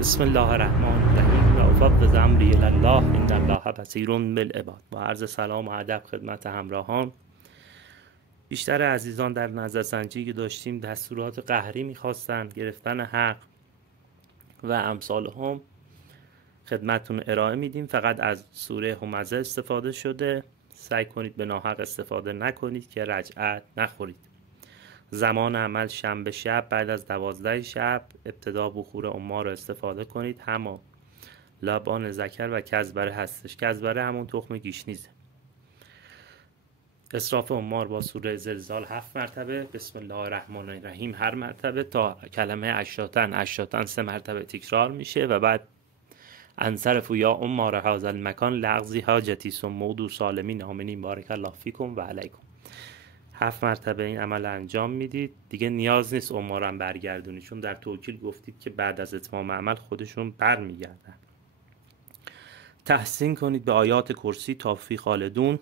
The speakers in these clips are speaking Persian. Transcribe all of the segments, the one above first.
بسم الله الرحمن الرحیم و افوض امری الی الله ان الله بصیر بالعباد. با عرض سلام و ادب خدمت همراهان. بیشتر عزیزان در نظرسنجی که داشتیم دستورات قهری میخواستن، گرفتن حق و امثال هم خدمتتون ارائه میدیم. فقط از سوره همزه استفاده شده. سعی کنید به ناحق استفاده نکنید که رجعت نخورید. زمان عمل شنبه شب بعد از 12 شب. ابتدا بخور عمار رو استفاده کنید. هما لابان ذکر و کزبره هستش. کزبره همون تخم گیشنیزه. اسراف عمار با سوره زلزال 7 مرتبه. بسم الله الرحمن الرحیم هر مرتبه تا کلمه اشتاتن 3 مرتبه تکرار میشه و بعد انصرف یا عمار هذا المکان لغزی حاجتی سمود و سالمین آمنین بارک الله فیکم و علیکم. 7 مرتبه این عمل انجام میدید. دیگه نیاز نیست عمارم برگردونید، چون در توکیل گفتید که بعد از اتمام عمل خودشون برمیگردن. تحسین کنید به آیات کرسی تا فی خالدون.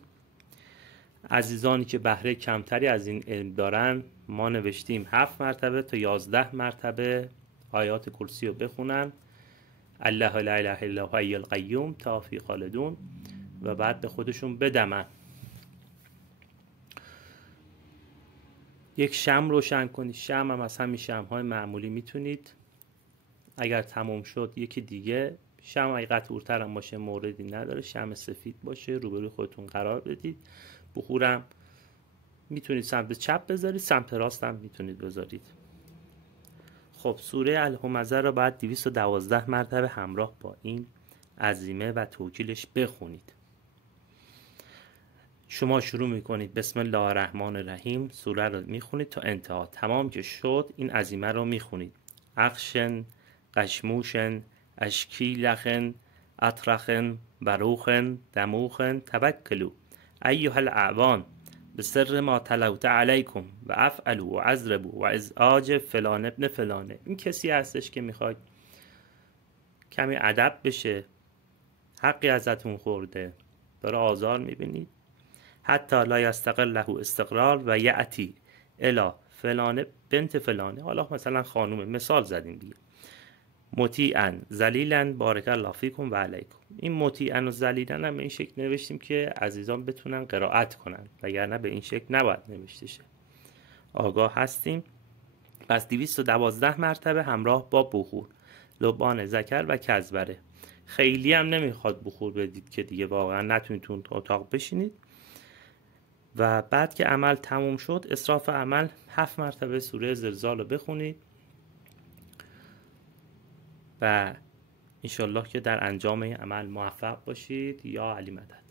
عزیزانی که بهره کمتری از این علم دارن، ما نوشتیم 7 مرتبه تا 11 مرتبه آیات کرسی رو بخونن. الله لا اله الا هو الحی القیوم تا فی خالدون و بعد به خودشون بدمن. یک شمع روشن کنید. شمع هم از همین شمع‌های معمولی میتونید. اگر تمام شد یکی دیگه. شمع اگه قطورتر هم باشه موردی نداره. شمع سفید باشه روبروی خودتون قرار بدید. بخورم میتونید سمت چپ بذارید، سمت راست هم میتونید بذارید. خب سوره الهمزه را بعد 212 مرتبه همراه با این عزیمه و توکیلش بخونید. شما شروع میکنید بسم الله الرحمن الرحیم، سوره رو میخونید تا انتها. تمام که شد این عزیمه رو میخونید. اخشن، قشموشن، اشکیلخن، اطرخن، بروخن، دموخن، توکلو ایها الاعوان به سر ما تلوت علیکم و افعلوا و عذربوا و ازعاج فلان ابن فلانه. این کسی هستش که میخواید کمی ادب بشه، حقی ازتون خورده، داره آزار میبینید. حتی لا یستقل له استقرار و یأتی الی فلانه بنت فلانه. حالا مثلا خانومه، مثال زدیم دیگه. مطیعا ذلیلا بارک الله فیکم و علیکم. این مطیعا و ذلیلا هم به این شکل نوشتیم که عزیزان بتونن قرائت کنن، وگرنه به این شکل نباید نوشته شه. آگاه هستیم. پس 212 مرتبه همراه با بخور، لبان ذکر و کزبره. خیلی هم نمیخواد بخور بدید که دیگه واقعا نتونید تو اتاق بشینید. و بعد که عمل تموم شد اسراف عمل 7 مرتبه سوره زلزال رو بخونید و انشالله که در انجام این عمل موفق باشید. یا علی مدد.